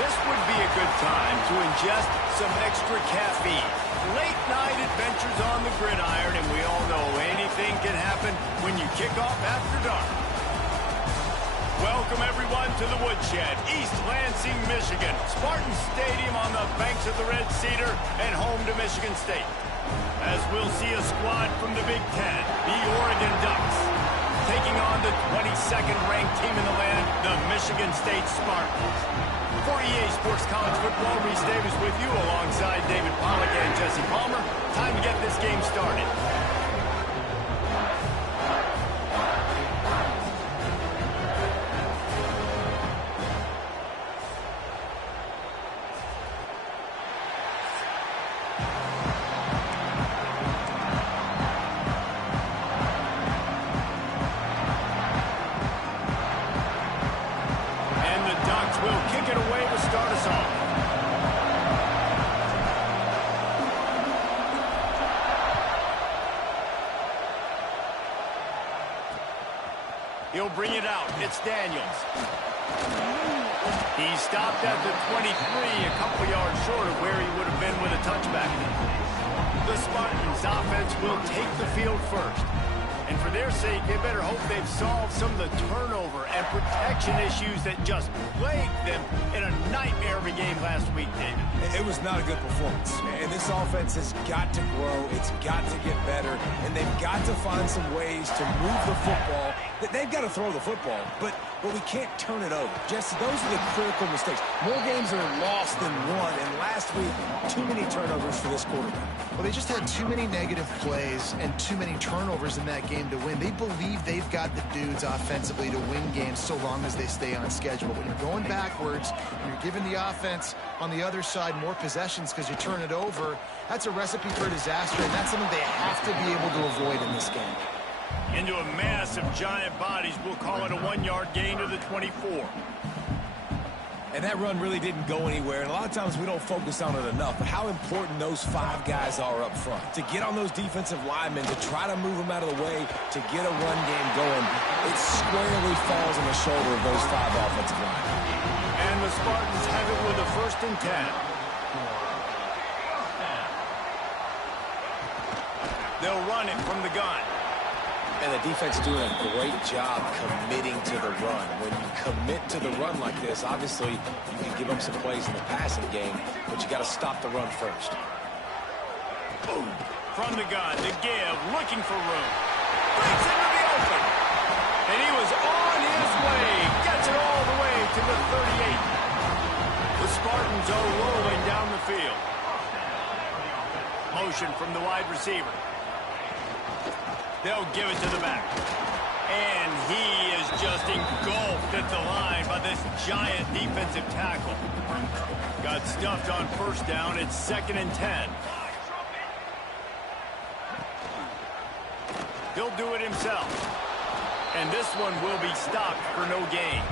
This would be a good time to ingest some extra caffeine. Late night adventures on the gridiron, and we all know anything can happen when you kick off after dark. Welcome everyone to the Woodshed, East Lansing, Michigan. Spartan Stadium on the banks of the Red Cedar and home to Michigan State. As we'll see a squad from the Big Ten, the Oregon Ducks, taking on the 22nd ranked team in the land, the Michigan State Spartans. For EA Sports College Football, Reese Davis with you alongside David Pollack and Jesse Palmer. Time to get this game started. He'll bring it out. It's Daniels. He stopped at the 23, a couple yards short of where he would have been with a touchback. The Spartans' offense will take the field first. And for their sake, they better hope they've solved some of the turnover and protection issues that just plagued them in a nightmare of a game last week, David. It was not a good performance. And this offense has got to grow. It's got to get better. And they've got to find some ways to move the football. They've got to throw the football, but we can't turn it over. Jesse, those are the critical mistakes. More games are lost than won. And last week, too many turnovers for this quarterback. Well, they just had too many negative plays and too many turnovers in that game to win. They believe they've got the dudes offensively to win games so long as they stay on schedule. But when you're going backwards, and you're giving the offense on the other side more possessions because you turn it over, that's a recipe for disaster, and that's something they have to be able to avoid in this game. Into a mass of giant bodies, we'll call it a 1-yard gain to the 24. And that run really didn't go anywhere, and a lot of times we don't focus on it enough, but how important those 5 guys are up front. To get on those defensive linemen, to try to move them out of the way, to get a run game going, it squarely falls on the shoulder of those 5 offensive linemen. And the Spartans have it with a 1st and 10. They'll run it from the gun. And the defense doing a great job committing to the run. When you commit to the run like this, obviously you can give them some plays in the passing game, but you got to stop the run first. Boom. From the gun, the give, looking for room. Breaks into the open. And he was on his way. Gets it all the way to the 38. The Spartans are rolling down the field. Motion from the wide receiver. They'll give it to the back. And he is just engulfed at the line by this giant defensive tackle. Got stuffed on 1st down. It's 2nd and 10. He'll do it himself. And this one will be stopped for no gain.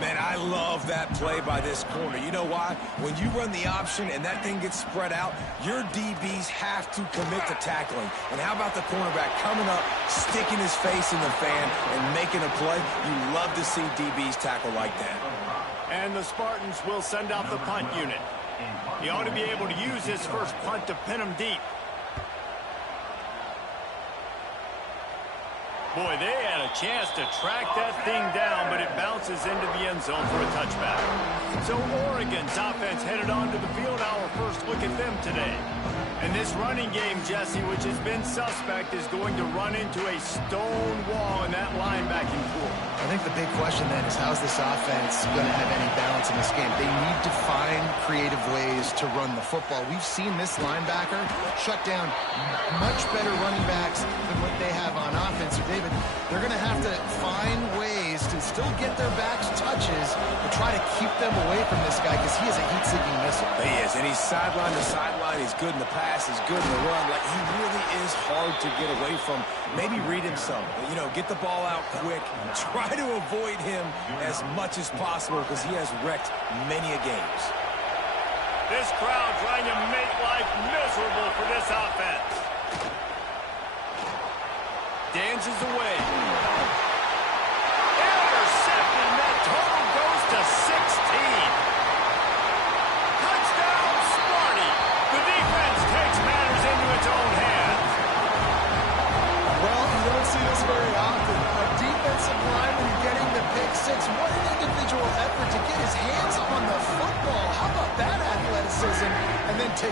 Man, I love that play by this corner. You know why? When you run the option and that thing gets spread out, your DBs have to commit to tackling. And how about the cornerback coming up, sticking his face in the fan, and making a play? You love to see DBs tackle like that. And the Spartans will send out the punt unit. He ought to be able to use his first punt to pin him deep. Boy, they had a chance to track that thing down, but it bounces into the end zone for a touchback. So Oregon's offense headed onto the field. Our first look at them today. And this running game, Jesse, which has been suspect, is going to run into a stone wall in that linebacking pool. I think the big question then is how's this offense going to have any balance in this game? They need to find creative ways to run the football. We've seen this linebacker shut down much better running backs than what they have on offense. So, David, they're going to have to find ways to still get their backs touches to try to keep them away from this guy because he is a heat-seeking missile. He is, and he's sideline to sideline. He's good in the pass. He's good in the run. Like, he really is hard to get away from. Maybe read him some. You know, get the ball out quick. Try to avoid him as much as possible because he has wrecked many a games. This crowd trying to make life miserable for this offense. Dances away. Intercepted, and that total goes to 16.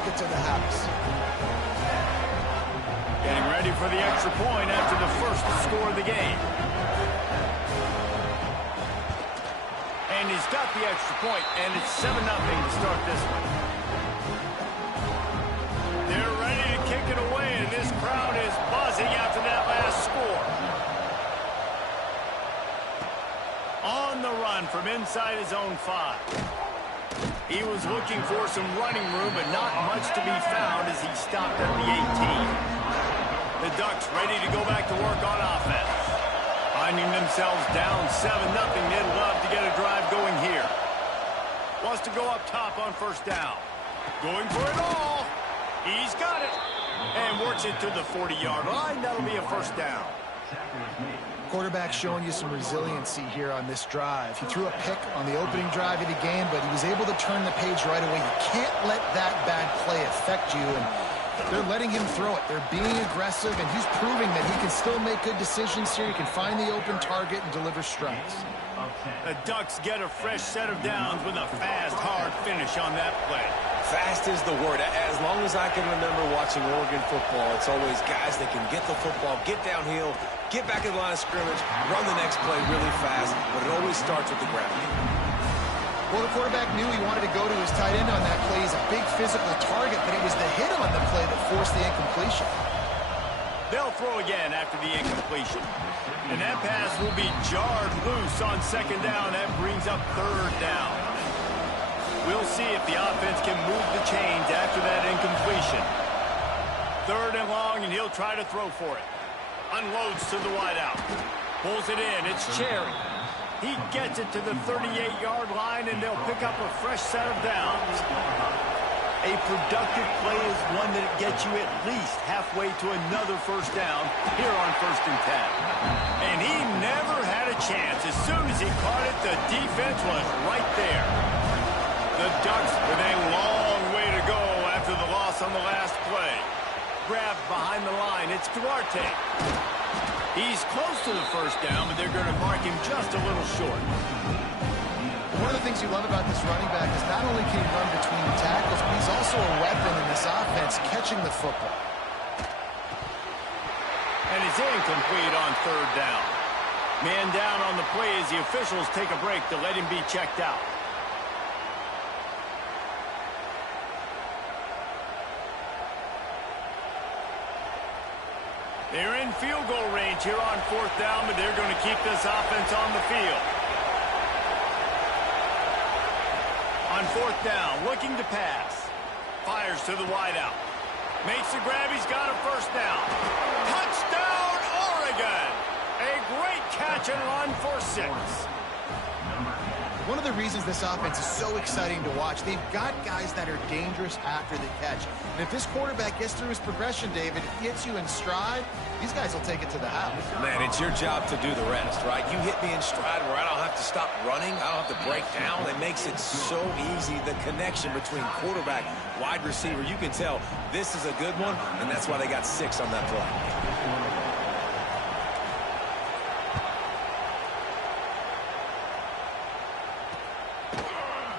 take it to the house. Getting ready for the extra point after the first score of the game. And he's got the extra point, and it's 7-0 to start this one. They're ready to kick it away, and this crowd is buzzing after that last score. On the run from inside his own 5. He was looking for some running room, but not much to be found as he stopped at the 18. The Ducks ready to go back to work on offense. Finding themselves down 7-0, they'd love to get a drive going here. Wants to go up top on first down. Going for it all. He's got it. And works it to the 40-yard line. That'll be a first down. Quarterback showing you some resiliency here on this drive. He threw a pick on the opening drive of the game, but he was able to turn the page right away. You can't let that bad play affect you, and they're letting him throw it. They're being aggressive, and he's proving that he can still make good decisions here. He can find the open target and deliver strikes. The Ducks get a fresh set of downs with a fast, hard finish on that play. Fast is the word. As long as I can remember watching Oregon football, it's always guys that can get the football, get downhill, get back in the line of scrimmage, run the next play really fast, but it always starts with the ground game. Well, the quarterback knew he wanted to go to his tight end on that play. He's a big physical target, but it was the hit on the play that forced the incompletion. They'll throw again after the incompletion. And that pass will be jarred loose on second down. That brings up third down. We'll see if the offense can move the chains after that incompletion. Third and long, and he'll try to throw for it. Unloads to the wideout. Pulls it in. It's Cherry. He gets it to the 38-yard line, and they'll pick up a fresh set of downs. A productive play is one that gets you at least halfway to another first down here on 1st and 10. And he never had a chance. As soon as he caught it, the defense was right there. The Ducks with a long way to go after the loss on the last play. Grabbed behind the line. It's Duarte. He's close to the first down, but they're going to mark him just a little short. One of the things you love about this running back is not only can he run between the tackles, but he's also a weapon in this offense, catching the football. And it's incomplete on third down. Man down on the play as the officials take a break to let him be checked out. They're in field goal range here on 4th down, but they're going to keep this offense on the field. On 4th down, looking to pass. Fires to the wideout. Makes the grab. He's got a first down. Touchdown, Oregon! A great catch and run for 6. One of the reasons this offense is so exciting to watch, they've got guys that are dangerous after the catch. And if this quarterback gets through his progression, David, if he hits you in stride, these guys will take it to the house. Man, it's your job to do the rest, right? You hit me in stride where I don't have to stop running. I don't have to break down. It makes it so easy, the connection between quarterback, wide receiver. You can tell this is a good one, and that's why they got 6 on that play.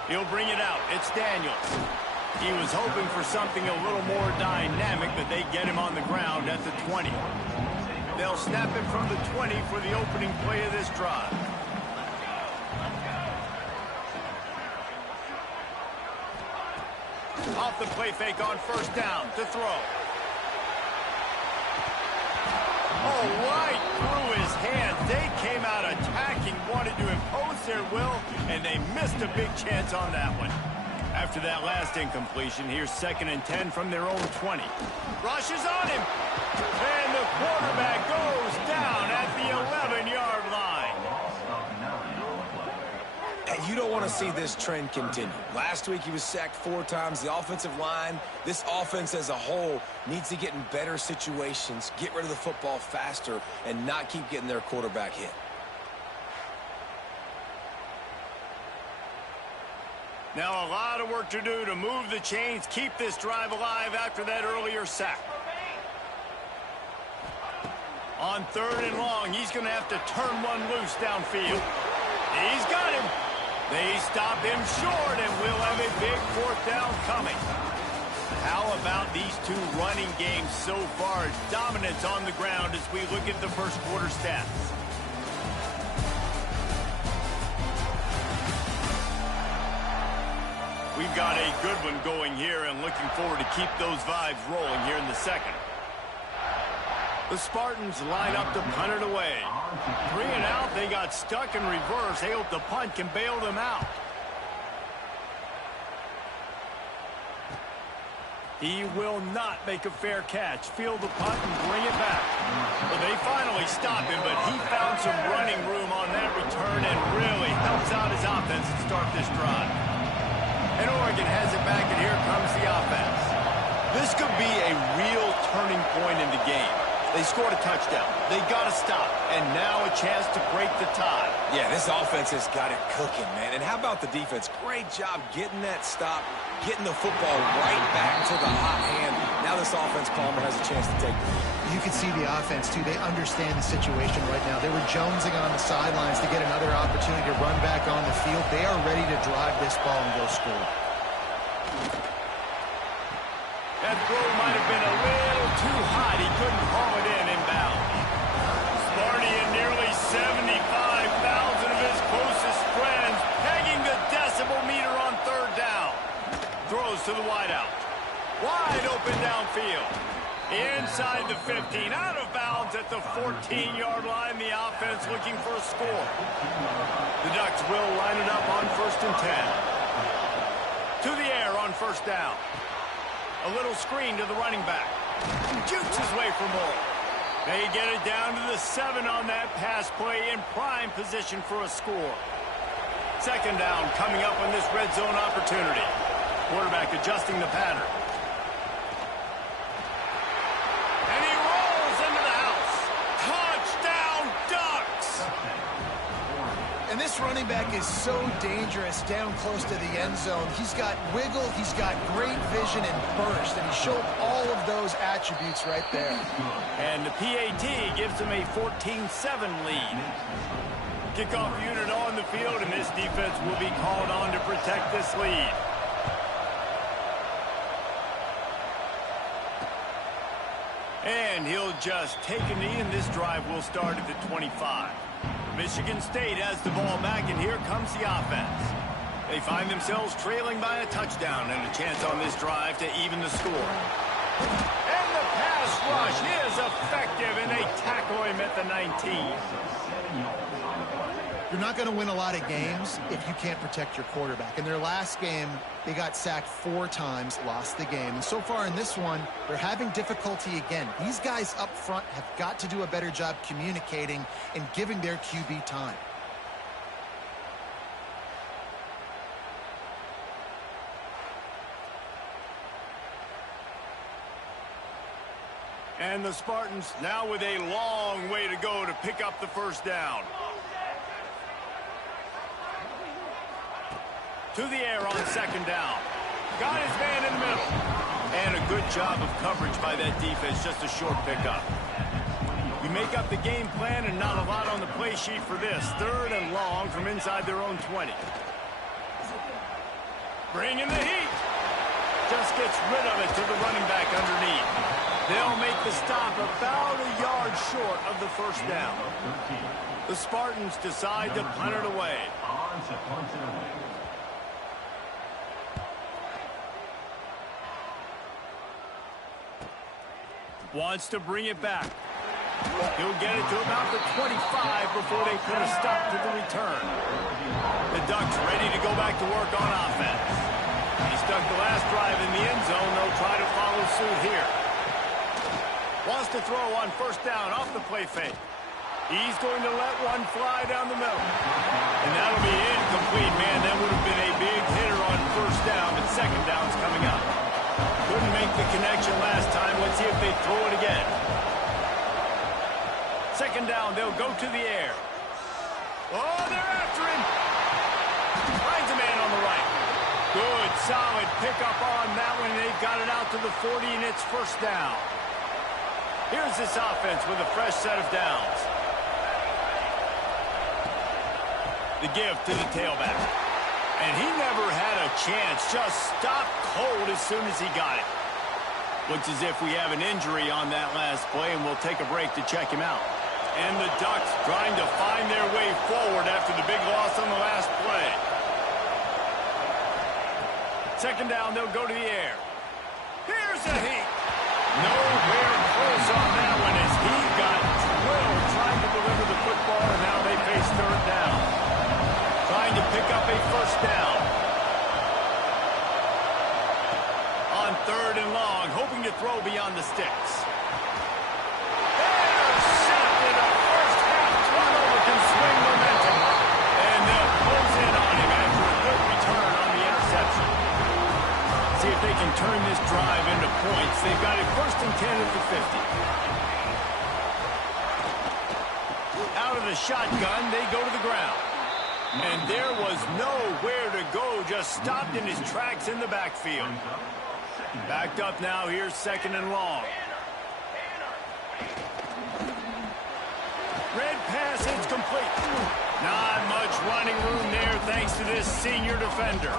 He'll bring it out. It's Daniels. He was hoping for something a little more dynamic, but they get him on the ground at the 20. They'll snap it from the 20 for the opening play of this drive. Off the play fake on first down to throw. Oh, right through his hands. They came out attacking, wanted to impose their will, and they missed a big chance on that one. After that last incompletion, here's 2nd and 10 from their own 20. Rushes on him, and the quarterback goes down at the 11-yard line. And you don't want to see this trend continue. Last week he was sacked 4 times. The offensive line, this offense as a whole, needs to get in better situations, get rid of the football faster, and not keep getting their quarterback hit. Now a lot of work to do to move the chains, keep this drive alive after that earlier sack. On 3rd and long, he's going to have to turn one loose downfield. He's got him. They stop him short, and we'll have a big 4th down coming. How about these two running games so far? Dominance on the ground as we look at the first quarter stats. We've got a good one going here and looking forward to keep those vibes rolling here in the second. The Spartans line up to punt it away. 3 and out, they got stuck in reverse. They hope the punt can bail them out. He will not make a fair catch. Field the punt and bring it back. Well, they finally stop him, but he found some running room on that return and really helps out his offense to start this drive. And Oregon has it back, and here comes the offense. This could be a real turning point in the game. They scored a touchdown. They got to stop. And now a chance to break the tie. Yeah, this offense has got it cooking, man. And how about the defense? Great job getting that stop, getting the football right back to the hot hand. Now this offense, Palmer, has a chance to take the lead. You can see the offense, too. They understand the situation right now. They were jonesing on the sidelines to get another opportunity to run back on the field. They are ready to drive this ball and go score. That throw might have been a little too hot. He couldn't haul it in inbound. Sparty and nearly 75,000 of his closest friends pegging the decibel meter on third down. Throws to the wideout. Wide open downfield. Inside the 15. Out of bounds at the 14-yard line. The offense looking for a score. The Ducks will line it up on 1st and 10. To the air on first down. A little screen to the running back. Jukes his way for more. They get it down to the 7 on that pass play in prime position for a score. Second down coming up on this red zone opportunity. Quarterback adjusting the pattern. And he rolls into the house. Touchdown, Ducks! And this running back is so dangerous down close to the end zone. He's got wiggle, he's got great vision and burst, and he showed all of those attributes right there. And the PAT gives him a 14-7 lead. Kickoff unit on the field, and this defense will be called on to protect this lead. And he'll just take a knee, and this drive will start at the 25. Michigan State has the ball back, and here comes the offense. They find themselves trailing by a touchdown and a chance on this drive to even the score. And the pass rush is effective, and they tackle him at the 19. You're not going to win a lot of games if you can't protect your quarterback. In their last game, they got sacked 4 times, lost the game. And so far in this one, they're having difficulty again. These guys up front have got to do a better job communicating and giving their QB time. And the Spartans now with a long way to go to pick up the first down. To the air on second down. Got his man in the middle. And a good job of coverage by that defense. Just a short pickup. We make up the game plan and not a lot on the play sheet for this. 3rd and long from inside their own 20. Bringing the heat. Just gets rid of it to the running back underneath. They'll make the stop about a yard short of the first down. The Spartans decide to punt it away. Wants to bring it back. He'll get it to about the 25 before they put a stop to the return. The Ducks ready to go back to work on offense. He stuck the last drive in the end zone. They'll try to follow suit here. Wants to throw on first down off the play fake. He's going to let one fly down the middle. And that'll be incomplete, man. That would have been a big hitter on first down, but second down's coming up. Couldn't make the connection last time. Let's see if they throw it again. Second down, they'll go to the air. Oh, they're after him. Finds a man on the right. Good, solid pickup on that one. They've got it out to the 40, and it's first down. Here's this offense with a fresh set of downs. The give to the tailback. And he never had a chance. Just stopped cold as soon as he got it. Looks as if we have an injury on that last play, and we'll take a break to check him out. And the Ducks trying to find their way forward after the big loss on the last play. Second down, they'll go to the air. Here's a heat. Nowhere close on that one as he got drilled trying to deliver the football, and now they face third down. Trying to pick up a first down. On third and long, hoping to throw beyond the sticks. Intercepted. A first half turnover can swing momentum. And they'll close in on him after a good return on the interception. See if they can turn this drive into points. They've got it first and 10 at the 50. Out of the shotgun, they go to the ground. And there was nowhere to go, just stopped in his tracks in the backfield. Backed up now, here's second and long. Red pass, it's complete. Not much running room there thanks to this senior defender.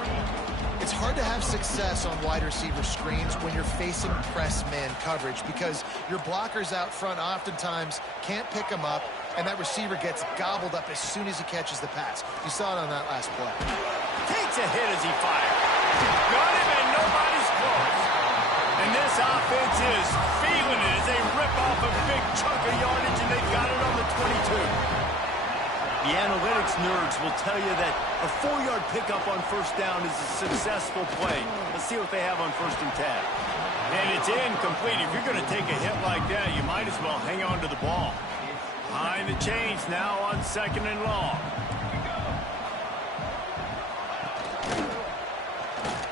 It's hard to have success on wide receiver screens when you're facing press man coverage because your blockers out front oftentimes can't pick them up, and that receiver gets gobbled up as soon as he catches the pass. You saw it on that last play. Takes a hit as he fires. Got him, and nobody's close. And this offense is feeling it as they rip off a big chunk of yardage, and they've got it on the 22. The analytics nerds will tell you that a 4-yard pickup on first down is a successful play. Let's see what they have on first and 10. And it's incomplete. If you're going to take a hit like that, you might as well hang on to the ball. Behind the chains now on second and long.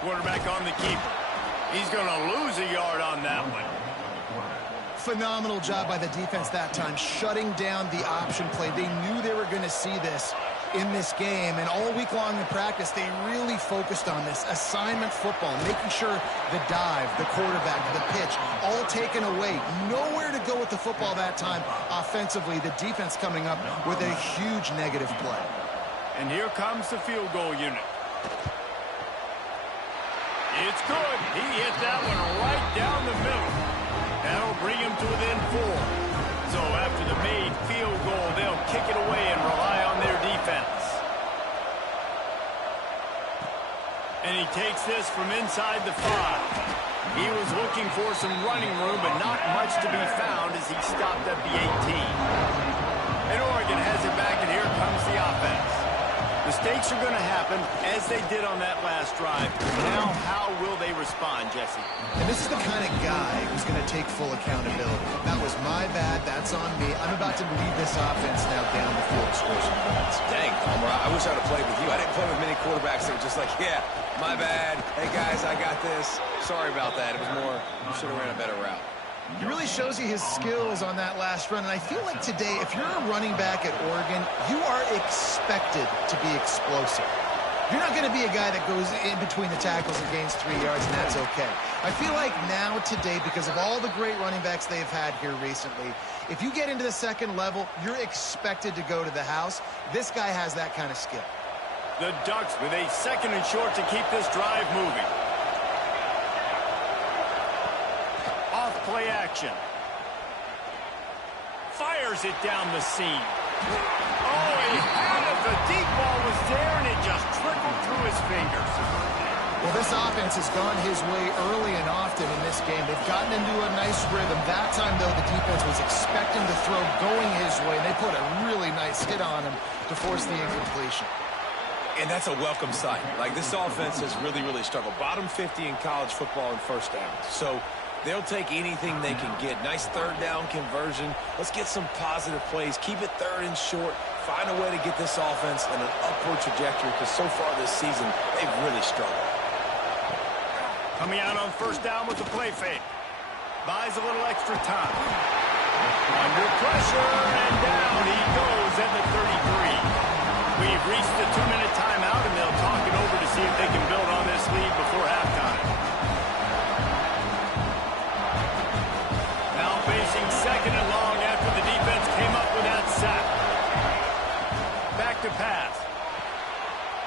Quarterback on the keeper. He's going to lose a yard on that one. Phenomenal job by the defense that time, shutting down the option play. They knew they were going to see this in this game, and all week long in practice, they really focused on this assignment football, making sure the dive, the quarterback, the pitch, all taken away. Nowhere to go with the football that time offensively. The defense coming up with a huge negative play. And here comes the field goal unit. It's good. He hit that one right down the middle. That'll bring him to within 4. So after the made field goal, they'll kick it away and rely on their defense. And he takes this from inside the 5. He was looking for some running room, but not much to be found as he stopped at the 18. And Oregon has it back, and here comes the offense. Mistakes are going to happen, as they did on that last drive. Now, how will they respond, Jesse? And this is the kind of guy who's going to take full accountability. That was my bad. That's on me. I'm about to lead this offense now down the field, score some points. Dang, Homer, I wish I'd have played with you. I didn't play with many quarterbacks that were just like, yeah, my bad. Hey, guys, I got this. Sorry about that. It was more, you should have ran a better route. He really shows you his skills on that last run. And I feel like today, if you're a running back at Oregon, you are expected to be explosive. You're not going to be a guy that goes in between the tackles and gains 3 yards, and that's okay. I feel like now today, because of all the great running backs they've had here recently, if you get into the second level, you're expected to go to the house. This guy has that kind of skill. The Ducks with a second and short to keep this drive moving. Play action. Fires it down the seam. Oh, he had it. The deep ball was there, and it just trickled through his fingers. Well, this offense has gone his way early and often in this game. They've gotten into a nice rhythm. That time, though, the defense was expecting the throw going his way, and they put a really nice hit on him to force the incompletion. And that's a welcome sight. Like, this offense has really, really struggled. Bottom 50 in college football in first downs. So they'll take anything they can get. Nice third down conversion. Let's get some positive plays. Keep it third and short. Find a way to get this offense in an upward trajectory, because so far this season, they've really struggled. Coming out on first down with the play fake. Buys a little extra time. Under pressure, and down he goes at the 33. We've reached the 2-minute timeout, and they'll talk it over to see if they can build on this lead before halftime. Now facing second and long after the defense came up with that sack. Back to pass.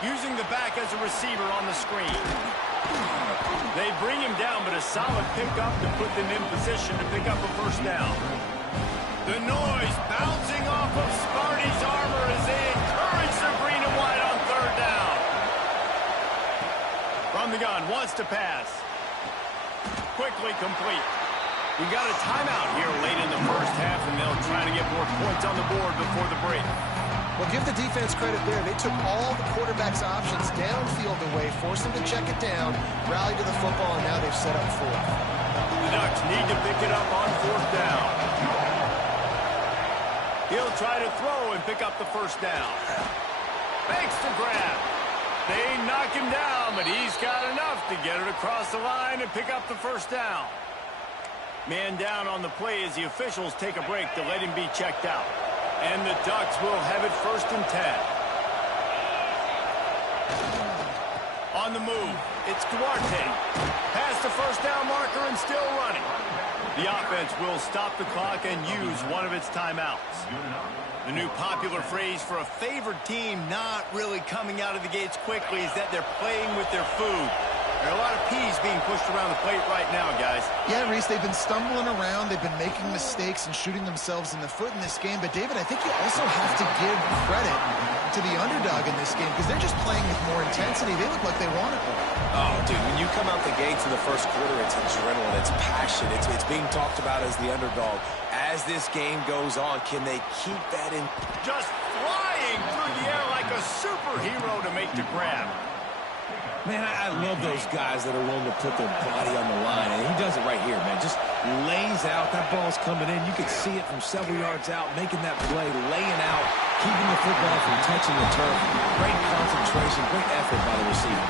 Using the back as a receiver on the screen. They bring him down, but a solid pickup to put them in position to pick up a first down. The noise bouncing off of Sparty's armor as they encourage the green and white on third down. From the gun, wants to pass. Quickly complete. We got a timeout here late in the first half, and they'll try to get more points on the board before the break. Well, give the defense credit there. They took all the quarterback's options downfield away, forced them to check it down, rally to the football, and now they've set up fourth. The Ducks need to pick it up on fourth down. He'll try to throw and pick up the first down. Makes the grab. They knock him down, but he's got enough to get it across the line and pick up the first down. Man down on the play as the officials take a break to let him be checked out. And the Ducks will have it 1st and 10. On the move, it's Duarte. Past the first down marker and still running. The offense will stop the clock and use one of its timeouts. The new popular phrase for a favored team not really coming out of the gates quickly is that they're playing with their food. There are a lot of peas being pushed around the plate right now, guys. Yeah, Reese, they've been stumbling around. They've been making mistakes and shooting themselves in the foot in this game. But, David, I think you also have to give credit to the underdog in this game because they're just playing with more intensity. They look like they want it more. Oh, dude, when you come out the gates in the first quarter, it's adrenaline, it's passion. It's being talked about as the underdog. As this game goes on, can they keep that in? Just flying through the air like a superhero to make the grab. Man, I love those guys that are willing to put their body on the line, and he does it right here, man. Just lays out. That ball's coming in. You can see it from several yards out, making that play, laying out, keeping the football from touching the turf. Great concentration, great effort by the receiver.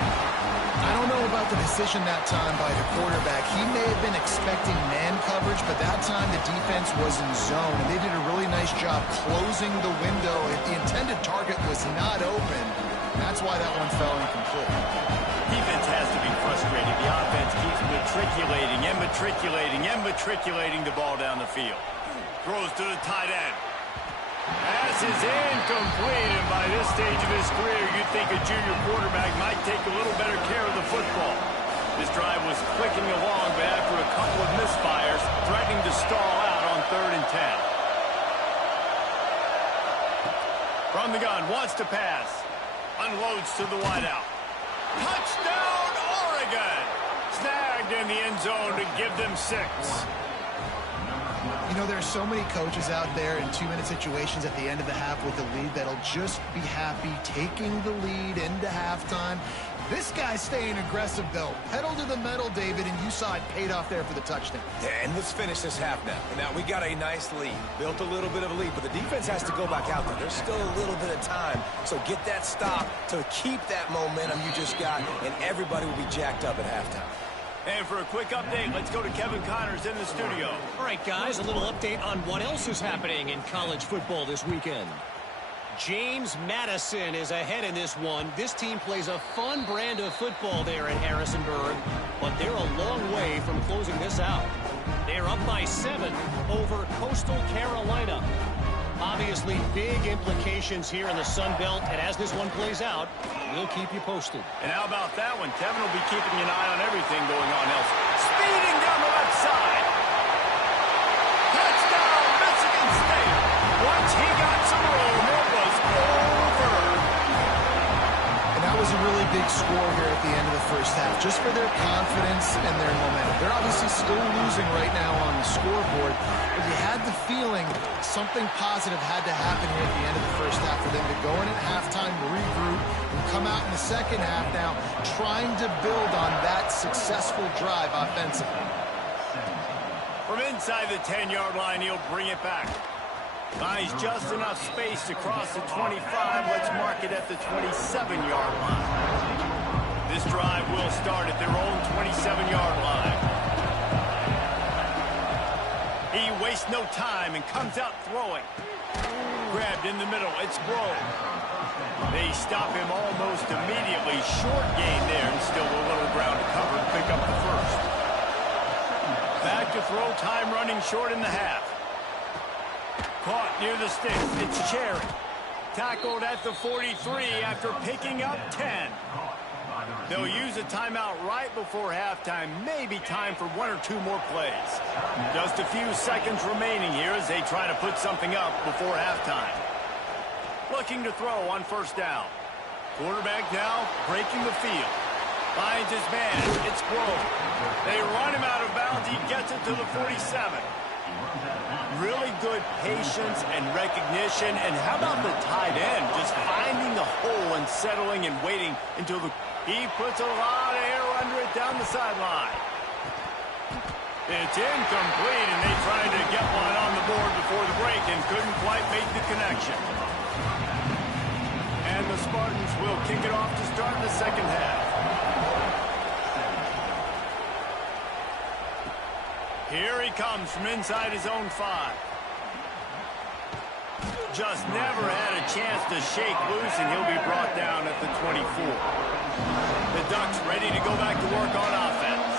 I don't know about the decision that time by the quarterback. He may have been expecting man coverage, but that time the defense was in zone, and they did a really nice job closing the window. If the intended target was not open, that's why that one fell incomplete. Defense has to be frustrated. The offense keeps matriculating the ball down the field. Throws to the tight end. Pass is incomplete, and by this stage of his career, you'd think a junior quarterback might take a little better care of the football. This drive was clicking along, but after a couple of misfires, threatening to stall out on 3rd and 10. From the gun, wants to pass. Unloads to the wideout. Touchdown, Oregon! Snagged in the end zone to give them 6. You know, there are so many coaches out there in 2-minute situations at the end of the half with the lead that'll just be happy taking the lead into halftime. This guy's staying aggressive, though. Pedal to the metal, David, and you saw it paid off there for the touchdown. Yeah, and let's finish this half now. Now, we got a nice lead. Built a little bit of a lead, but the defense has to go back out there. There's still a little bit of time, so get that stop to keep that momentum you just got, and everybody will be jacked up at halftime. And for a quick update, let's go to Kevin Connors in the studio. All right, guys, a little update on what else is happening in college football this weekend. James Madison is ahead in this one. This team plays a fun brand of football there in Harrisonburg, but they're a long way from closing this out. They're up by 7 over Coastal Carolina. Obviously, big implications here in the Sun Belt, and as this one plays out, we'll keep you posted. And how about that one? Kevin will be keeping an eye on everything going on else. Speeding down the left side. Touchdown, Michigan State. Once he got some room, it was over. And that was a really big score here at the end of the first half, just for their confidence and their momentum. They're obviously still losing right now on the scoreboard, but you had the feeling something positive had to happen here at the end of the first half for them to go in at halftime, regroup, and come out in the second half now trying to build on that successful drive offensively. From inside the 10-yard line, he'll bring it back. Finds just enough space to cross the 25. Let's mark it at the 27-yard line. This drive will start at their own 27-yard line. He wastes no time and comes out throwing. Grabbed in the middle. It's Grove. They stop him almost immediately. Short gain there and still a little ground to cover and pick up the first. Back to throw. Time running short in the half. Caught near the sticks. It's Cherry. Tackled at the 43 after picking up 10. They'll use a timeout right before halftime, maybe time for 1 or 2 more plays. Just a few seconds remaining here as they try to put something up before halftime. Looking to throw on first down. Quarterback now breaking the field. Finds his man. It's Grove. They run him out of bounds. He gets it to the 47. Really good patience and recognition. And how about the tight end? Just finding the hole and settling and waiting until he puts a lot of air under it down the sideline. It's incomplete, and they tried to get one on the board before the break and couldn't quite make the connection. And the Spartans will kick it off to start the second half. Here he comes from inside his own 5. Just never had a chance to shake loose, and he'll be brought down at the 24. The Ducks ready to go back to work on offense.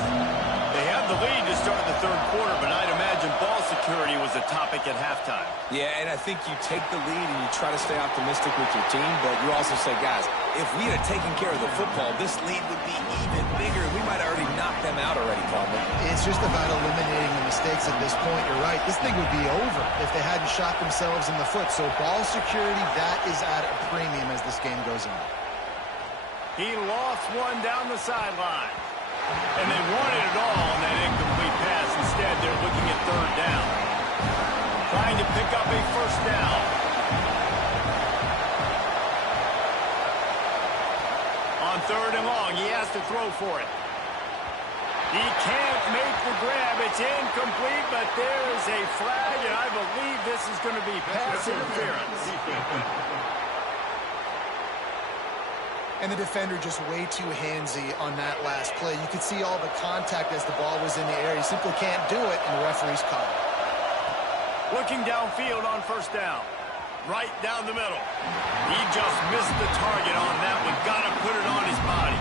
They have the lead to start the third quarter, but I'd imagine ball security was a topic at halftime. Yeah, and I think you take the lead and you try to stay optimistic with your team, but you also say, guys, if we had taken care of the football, this lead would be even bigger. We might have already knocked them out already, Coleman. It's just about eliminating the mistakes at this point. You're right. This thing would be over if they hadn't shot themselves in the foot. So ball security, that is at a premium as this game goes on. He lost one down the sideline. And they wanted it all on that incomplete pass. Instead, they're looking at third down. Trying to pick up a first down. On third and long, he has to throw for it. He can't make the grab. It's incomplete, but there is a flag, and I believe this is going to be pass interference. And the defender just way too handsy on that last play. You could see all the contact as the ball was in the air. He simply can't do it, and the referee's caught it. Looking downfield on first down. Right down the middle. He just missed the target on that one. Got to put it on his body.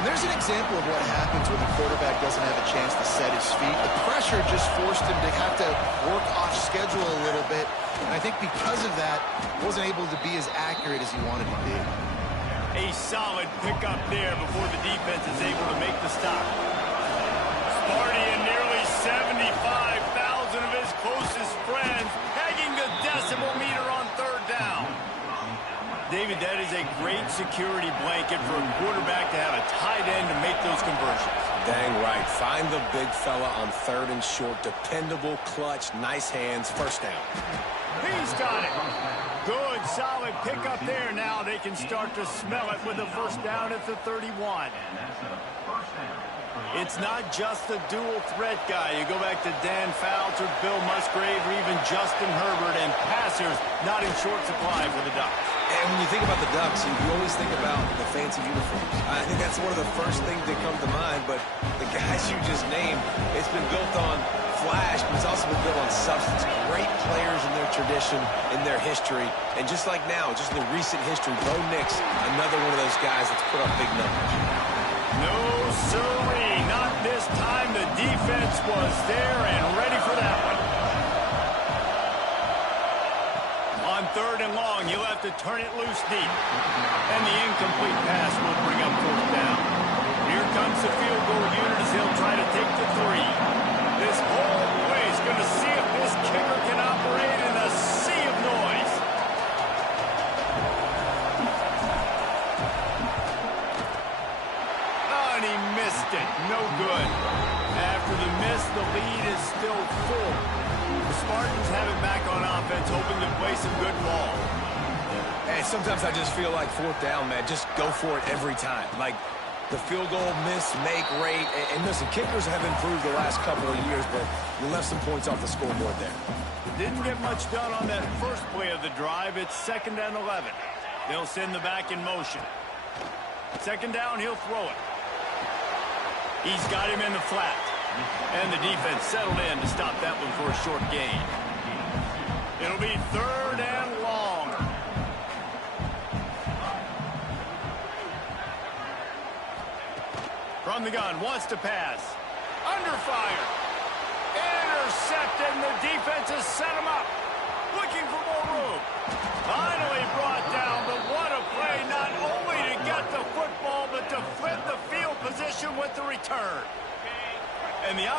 And there's an example of what happens when the quarterback doesn't have a chance to set his feet. The pressure just forced him to have to work off schedule a little bit. And I think because of that, wasn't able to be as accurate as he wanted to be. A solid pickup there before the defense is able to make the stop. Sparty and nearly 75,000 of his closest friends pegging the decimal meter on third down. David, that is a great security blanket for a quarterback to have a tight end to make those conversions. Dang right. Find the big fella on third and short. Dependable, clutch, nice hands. First down. He's got it. Good, solid pickup there. Now they can start to smell it with a first down at the 31. It's not just a dual threat guy. You go back to Dan Fouts or Bill Musgrave or even Justin Herbert, and passers not in short supply for the Ducks. And when you think about the Ducks, you always think about the fancy uniforms. I think that's one of the first things that come to mind, but the guys you just named, it's been built on flash, but it's also been built on substance. Great players in their tradition, in their history, and just like now, just in the recent history, Bo Nix, another one of those guys that's put up big numbers. No, sirree, not this time. The defense was there and ready for that one. On third and long, he'll have to turn it loose deep. And the incomplete pass will bring up fourth down. Here comes the field goal unit as he'll try to take the 3. This whole play is going to see if this kicker can operate in a sea of noise. Oh, and he missed it. No good. After the miss, the lead is still 4. The Spartans have it back on offense, hoping to play some good ball. And sometimes I just feel like fourth down, man. Just go for it every time. Like, the field goal miss, make rate. And listen, kickers have improved the last couple of years, but you left some points off the scoreboard there. Didn't get much done on that first play of the drive. It's 2nd and 11. They'll send the back in motion. 2nd down, he'll throw it. He's got him in the flat. And the defense settled in to stop that one for a short gain. It'll be 3rd and long. From the gun, wants to pass. Under fire. Intercepted, and the defense has set him up. Looking for more room. Finally brought down, but what a play, not only to get the football, but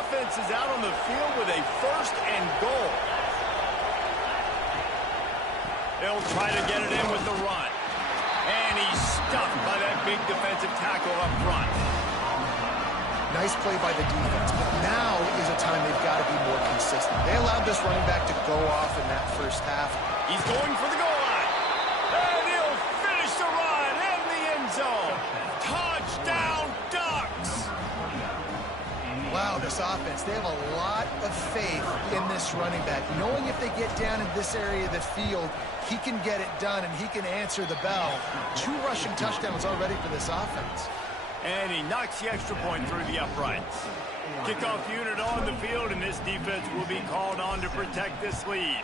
offense is out on the field with a 1st and goal. They'll try to get it in with the run. And he's stuffed by that big defensive tackle up front. Nice play by the defense, but now is a time they've got to be more consistent. They allowed this running back to go off in that first half. He's going for the goal line. And he'll finish the run in the end zone. Touchdown, Ducks! Wow, this offense, they have a lot of faith in this running back. Knowing if they get down in this area of the field, he can get it done and he can answer the bell. 2 rushing touchdowns already for this offense. And he knocks the extra point through the uprights. Kickoff unit on the field, and this defense will be called on to protect this lead.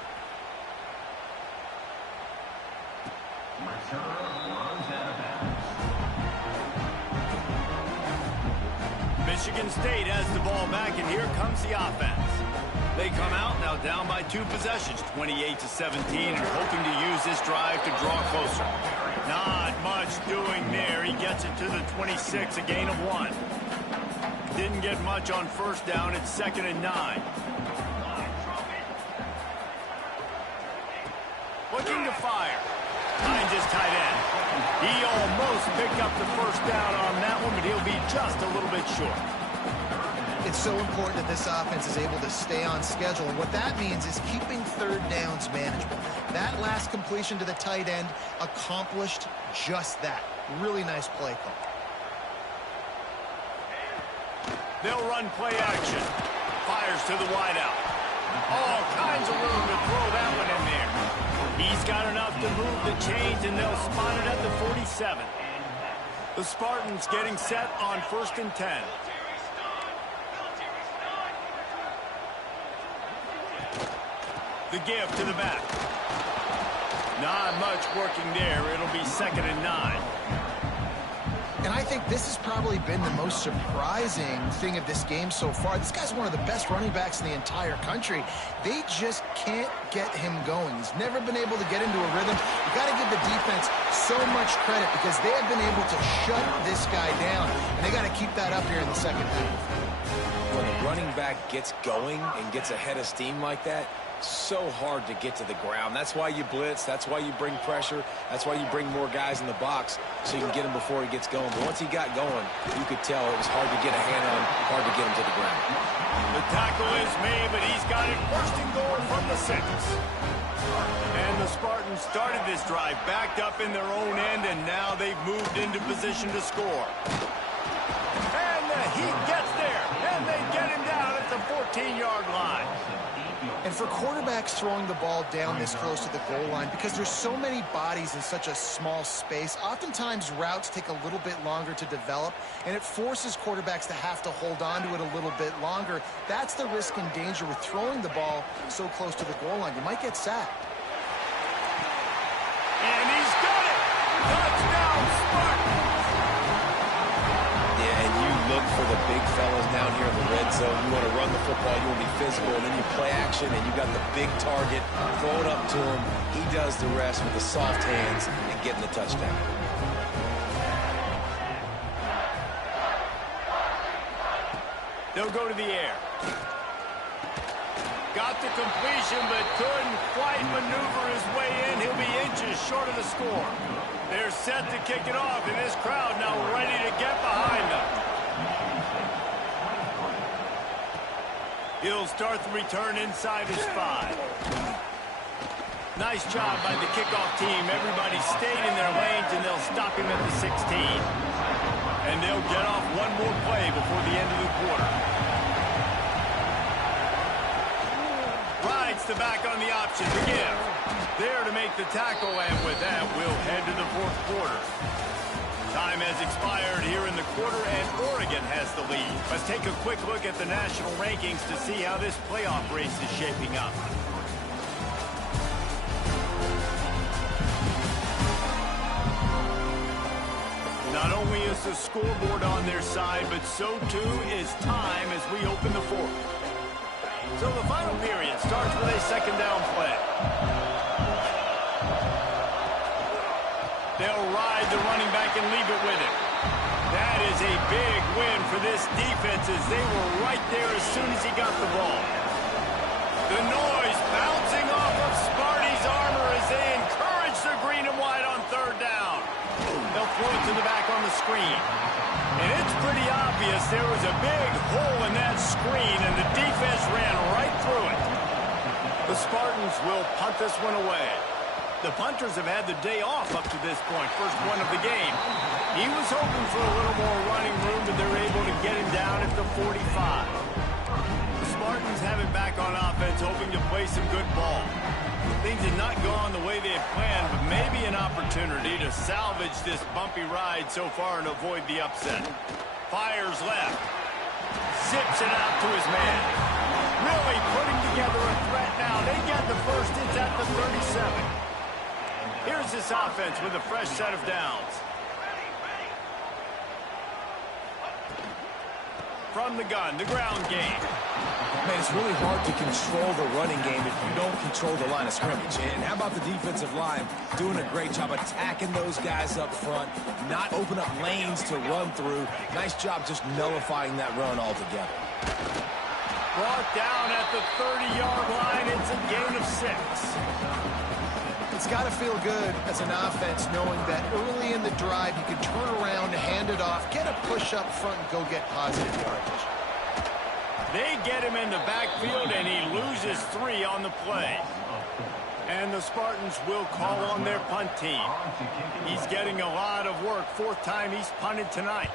Michigan State has the ball back, and here comes the offense. They come out now down by 2 possessions, 28-17, and hoping to use this drive to draw closer. Not much doing there. He gets it to the 26, a gain of 1. Didn't get much on 1st down. It's 2nd and 9. Looking to fire. Finds his tight end. He almost picked up the 1st down on that one, but he'll be just a little bit short. It's so important that this offense is able to stay on schedule, and what that means is keeping 3rd downs manageable. That last completion to the tight end accomplished just that. Really nice play call. They'll run play action. Fires to the wideout. All kinds of room to throw that one in there. He's got enough to move the chains, and they'll spot it at the 47. The Spartans getting set on 1st and 10. The give to the back. Not much working there. It'll be 2nd and 9. And I think this has probably been the most surprising thing of this game so far. This guy's one of the best running backs in the entire country. They just can't get him going. He's never been able to get into a rhythm. You got to give the defense so much credit because they have been able to shut this guy down. And they got to keep that up here in the 2nd half. When the running back gets going and gets ahead of steam like that, so hard to get to the ground. That's why you blitz. That's why you bring pressure. That's why you bring more guys in the box so you can get him before he gets going. But once he got going, you could tell it was hard to get a hand on, hard to get him to the ground. The tackle is made, but he's got it 1st and goal from the 6. And the Spartans started this drive backed up in their own end, and now they've moved into position to score. And the Heat gets there, and they get him down at the 14-yard line. And for quarterbacks throwing the ball down this close to the goal line, because there's so many bodies in such a small space, oftentimes routes take a little bit longer to develop, and it forces quarterbacks to have to hold on to it a little bit longer. That's the risk and danger with throwing the ball so close to the goal line. You might get sacked. And he's got it! Touchdown, Spartans! Yeah, and you look for the big fellas down here in the red zone. You want to run the football, you want to be physical, and then you play action, and you got the big target. Throw it up to him. He does the rest with the soft hands and getting the touchdown. They'll go to the air. Got the completion, but couldn't quite maneuver his way in. He'll be inches short of the score. They're set to kick it off, and this crowd now ready to get behind them. He'll start the return inside his 5. Nice job by the kickoff team. Everybody stayed in their lanes, and they'll stop him at the 16. And they'll get off one more play before the end of the quarter. Rides the back on the option to give. There to make the tackle, and with that, we'll head to the 4th quarter. Time has expired here in the quarter, and Oregon has the lead. Let's take a quick look at the national rankings to see how this playoff race is shaping up. Not only is the scoreboard on their side, but so too is time as we open the 4th. So the final period starts with a 2nd down play. They'll ride the running back and leave it with him. That is a big win for this defense as they were right there as soon as he got the ball. The noise bouncing off of Sparty's armor as they encourage the green and white on third down. They'll throw it to the back on the screen. And it's pretty obvious there was a big hole in that screen, and the defense ran right through it. The Spartans will punt this one away. The punters have had the day off up to this point, first one of the game. He was hoping for a little more running room, but they're able to get him down at the 45. The Spartans have it back on offense, hoping to play some good ball. Things had not gone the way they had planned, but maybe an opportunity to salvage this bumpy ride so far and avoid the upset. Fires left. Zips it out to his man. Really putting together a threat now. They get the first. It's at the 37. Here's this offense with a fresh set of downs. From the gun, the ground game. Man, it's really hard to control the running game if you don't control the line of scrimmage. And how about the defensive line doing a great job attacking those guys up front, not open up lanes to run through. Nice job just nullifying that run altogether. Brought down at the 30-yard line. It's a gain of 6. It's got to feel good as an offense knowing that early in the drive you can turn around, hand it off, get a push up front, and go get positive yardage. They get him in the backfield, and he loses 3 on the play. And the Spartans will call on their punt team. He's getting a lot of work. 4th time he's punted tonight.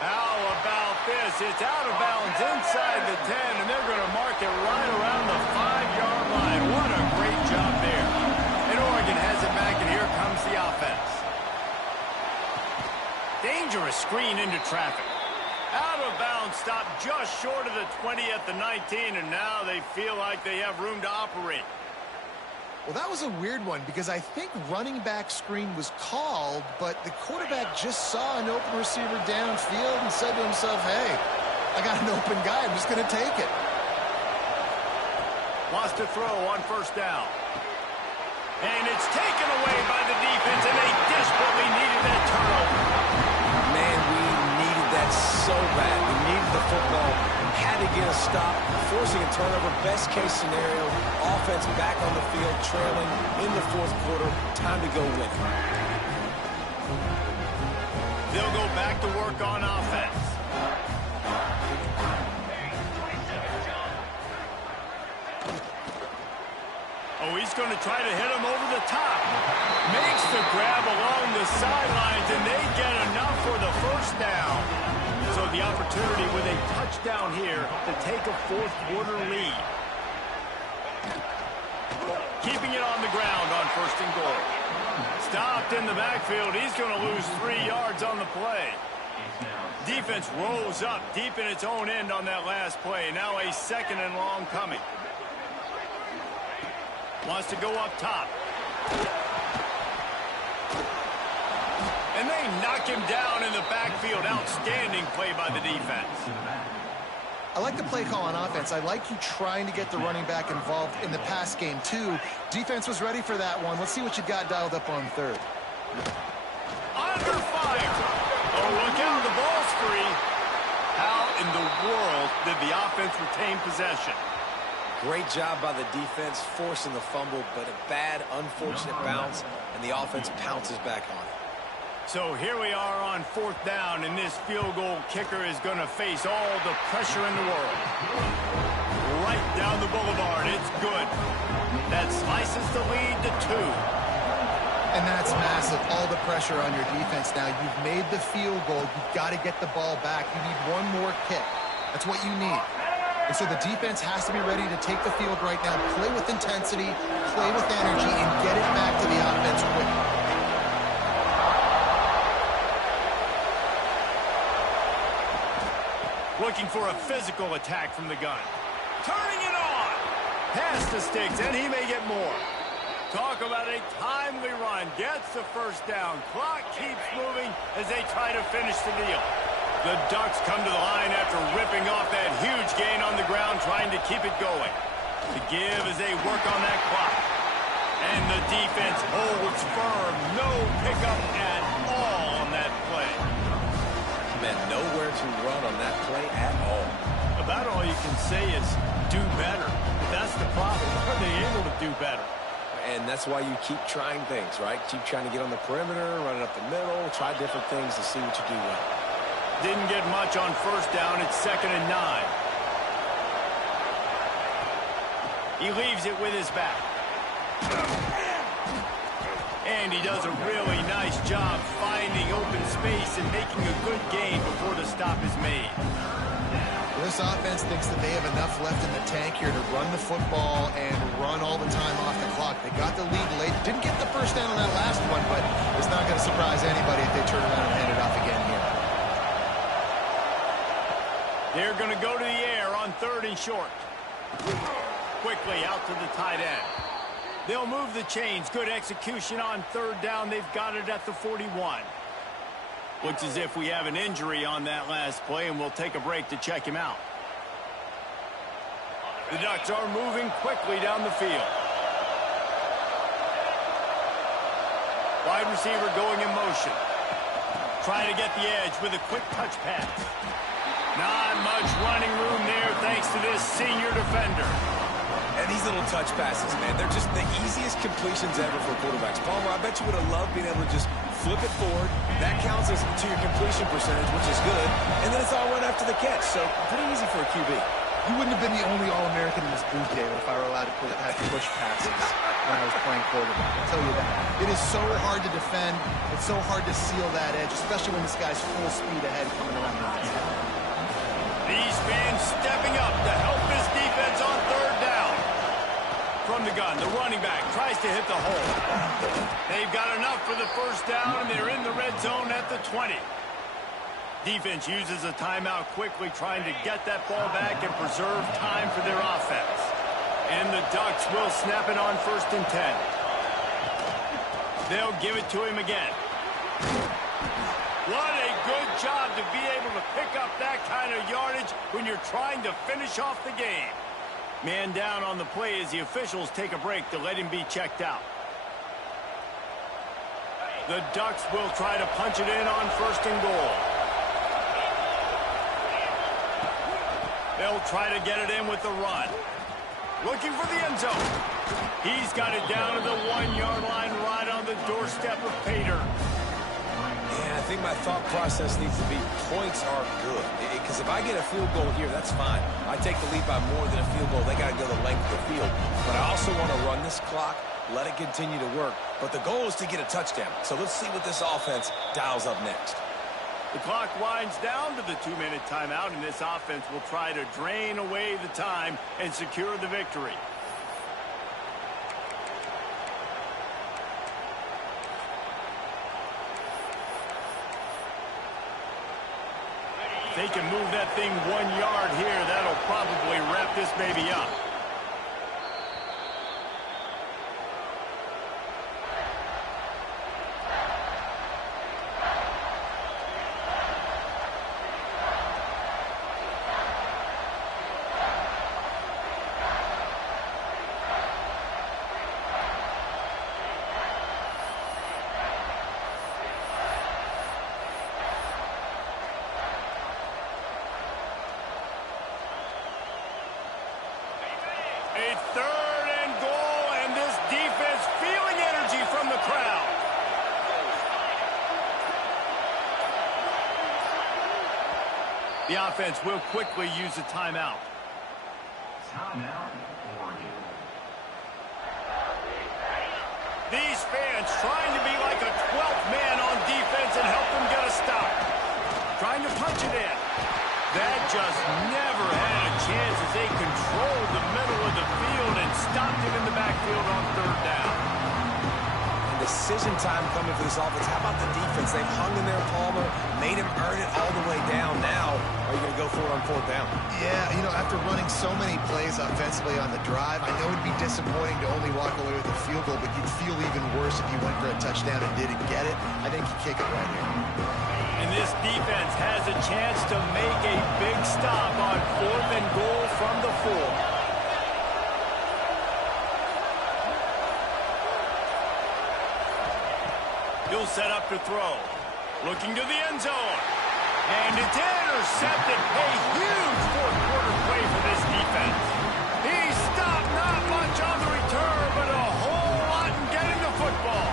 How about this? It's out of bounds inside the 10, and they're going to mark it right around the 5-yard line. What a great job there. And Oregon has it back, and here comes the offense. Dangerous screen into traffic. Out of bounds, stopped just short of the 20 at the 19, and now they feel like they have room to operate. Well, that was a weird one because I think running back screen was called, but the quarterback just saw an open receiver downfield and said to himself, hey, I got an open guy. I'm just going to take it. Wants to throw on 1st down. And it's taken away by the defense, and they desperately needed that turnover. Man, we needed that so bad. We needed the football. Had to get a stop, forcing a turnover. Best case scenario, offense back on the field, trailing in the 4th quarter. Time to go win it. They'll go back to work on offense. Oh, he's going to try to hit him over the top. Makes the grab along the sidelines, and they get enough for the 1st down. So the opportunity with a touchdown here to take a 4th quarter lead. Keeping it on the ground on 1st and goal. Stopped in the backfield. He's going to lose 3 yards on the play. Defense rolls up deep in its own end on that last play. Now a 2nd and long coming. Wants to go up top. And they knock him down in the backfield. Outstanding play by the defense. I like the play call on offense. I like you trying to get the running back involved in the pass game, too. Defense was ready for that one. Let's see what you got dialed up on 3rd. Under fire. Oh, look out. The ball's free. How in the world did the offense retain possession? Great job by the defense, forcing the fumble, but a bad, unfortunate bounce, and the offense pounces back on it. So here we are on 4th down, and this field goal kicker is going to face all the pressure in the world. Right down the boulevard. It's good. That slices the lead to 2. And that's massive. All the pressure on your defense now. You've made the field goal. You've got to get the ball back. You need one more kick. That's what you need. And so the defense has to be ready to take the field right now, play with intensity, play with energy, and get it back to the offense quickly. Looking for a physical attack from the gun. Turning it on. Past the sticks, and he may get more. Talk about a timely run. Gets the 1st down. Clock keeps moving as they try to finish the deal. The Ducks come to the line after ripping off that huge gain on the ground, trying to keep it going. To give as they work on that clock. And the defense holds firm. No pickup at and nowhere to run on that play at all. About all you can say is do better. But that's the problem. Are they able to do better? And that's why you keep trying things, right? Keep trying to get on the perimeter, run it up the middle, try different things to see what you do well. Didn't get much on first down. It's 2nd and 9. He leaves it with his back. And he does a really nice job finding open space and making a good gain before the stop is made. This offense thinks that they have enough left in the tank here to run the football and run all the time off the clock. They got the lead late. Didn't get the first down on that last one, but it's not going to surprise anybody if they turn around and hand it off again here. They're going to go to the air on 3rd and short. Quickly out to the tight end. They'll move the chains. Good execution on 3rd down. They've got it at the 41. Looks as if we have an injury on that last play, and we'll take a break to check him out. The Ducks are moving quickly down the field. Wide receiver going in motion. Trying to get the edge with a quick touch pass. Not much running room there thanks to this senior defender. And these little touch passes, man, they're just the easiest completions ever for quarterbacks. Palmer, I bet you would have loved being able to just flip it forward. That counts as to your completion percentage, which is good. And then it's all run after the catch, so pretty easy for a QB. You wouldn't have been the only All-American in this booth, David, if I were allowed to have push passes when I was playing quarterback. I'll tell you that. It is so hard to defend. It's so hard to seal that edge, especially when this guy's full speed ahead coming around the outside. These fans stepping up to help this defense on 3rd down. From the gun, the running back tries to hit the hole. They've got enough for the first down, and they're in the red zone at the 20. Defense uses a timeout quickly, trying to get that ball back and preserve time for their offense. And the Ducks will snap it on 1st and 10. They'll give it to him again. What a good job to be able to pick up that kind of yardage when you're trying to finish off the game. Man down on the play as the officials take a break to let him be checked out. The Ducks will try to punch it in on 1st and goal. They'll try to get it in with the run. Looking for the end zone. He's got it down to the 1-yard line right on the doorstep of Pater. Yeah, I think my thought process needs to be points are good. Because if I get a field goal here, that's fine. I take the lead by more than a field goal. They got to go the length of the field. But I also want to run this clock, let it continue to work. But the goal is to get a touchdown. So let's see what this offense dials up next. The clock winds down to the 2-minute timeout, and this offense will try to drain away the time and secure the victory. If they can move that thing 1 yard here, that'll probably wrap this baby up. A 3rd and goal, and this defense feeling energy from the crowd. The offense will quickly use a timeout. These fans trying to be like a 12th man on defense and help them get a stop. Trying to punch it in. That just never had a chance as they controlled the middle of the field and stopped him in the backfield on 3rd down. And decision time coming for this offense. How about the defense? They've hung in there, Palmer, made him earn it all the way down. Now, are you going to go for it on 4th down? Yeah, you know, after running so many plays offensively on the drive, I know it'd be disappointing to only walk away with a field goal, but you'd feel even worse if you went for a touchdown and didn't get it. I think you kick it right here. And this defense has a chance to make a big stop on 4th and goal from the 4. He'll set up to throw. Looking to the end zone. And it's intercepted. A huge fourth-quarter play for this defense. He stopped not much on the return, but a whole lot in getting the football.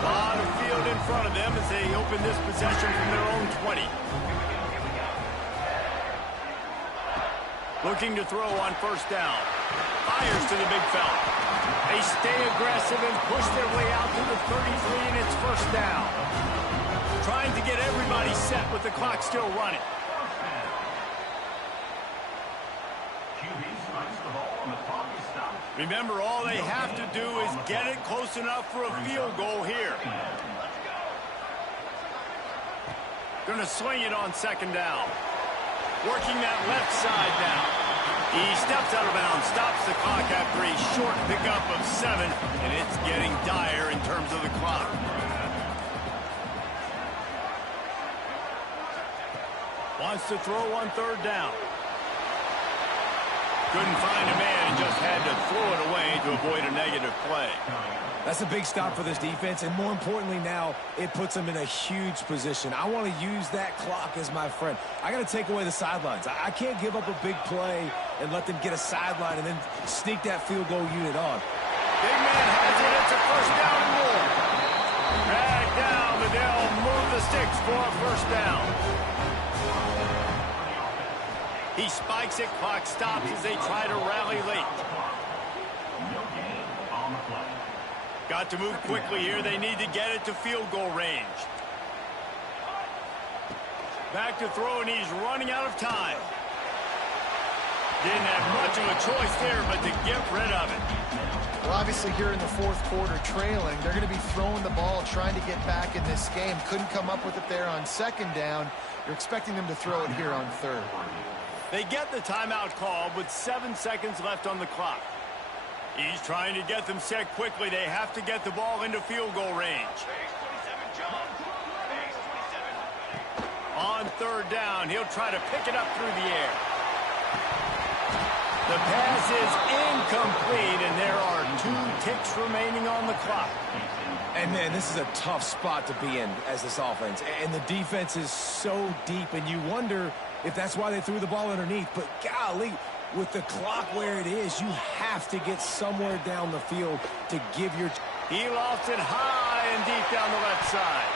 A lot of field in front of them as they open this possession from their own 20. Looking to throw on first down. Fires to the big fella. They stay aggressive and push their way out to the 33, and it's first down. Trying to get everybody set with the clock still running. Remember, all they have to do is get it close enough for a field goal here. Going to swing it on second down. Working that left side now. He steps out of bounds, stops the clock after a short pickup of 7, and it's getting dire in terms of the clock. Wants to throw on third down. Couldn't find a man and just had to throw it away to avoid a negative play. That's a big stop for this defense, and more importantly now, it puts them in a huge position. I want to use that clock as my friend. I got to take away the sidelines. I can't give up a big play and let them get a sideline and then sneak that field goal unit on. Big man has it. It's a first down and more. Dragged down, but they'll move the sticks for a first down. He spikes it. Clock stops as they try to rally late. Got to move quickly here. They need to get it to field goal range. Back to throw, and he's running out of time. Didn't have much of a choice there, but to get rid of it. Well, obviously here in the fourth quarter trailing, they're going to be throwing the ball, trying to get back in this game. Couldn't come up with it there on second down. You're expecting them to throw it here on third. They get the timeout called with 7 seconds left on the clock. He's trying to get them set quickly. They have to get the ball into field goal range. On third down, he'll try to pick it up through the air. The pass is incomplete, and there are 2 ticks remaining on the clock. And, man, this is a tough spot to be in as this offense. And the defense is so deep, and you wonder if that's why they threw the ball underneath. But, golly, with the clock where it is, you have to get somewhere down the field to give your... He lofts it high and deep down the left side.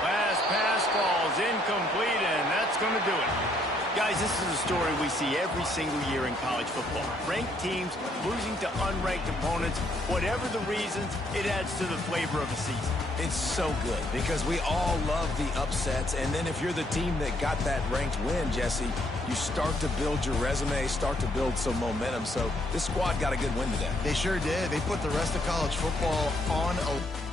Last pass falls incomplete, and that's going to do it. Guys, this is a story we see every single year in college football. Ranked teams losing to unranked opponents. Whatever the reasons, it adds to the flavor of a season. It's so good because we all love the upsets, and then if you're the team that got that ranked win, Jesse, you start to build your resume, start to build some momentum. So this squad got a good win today. They sure did. They put the rest of college football on a...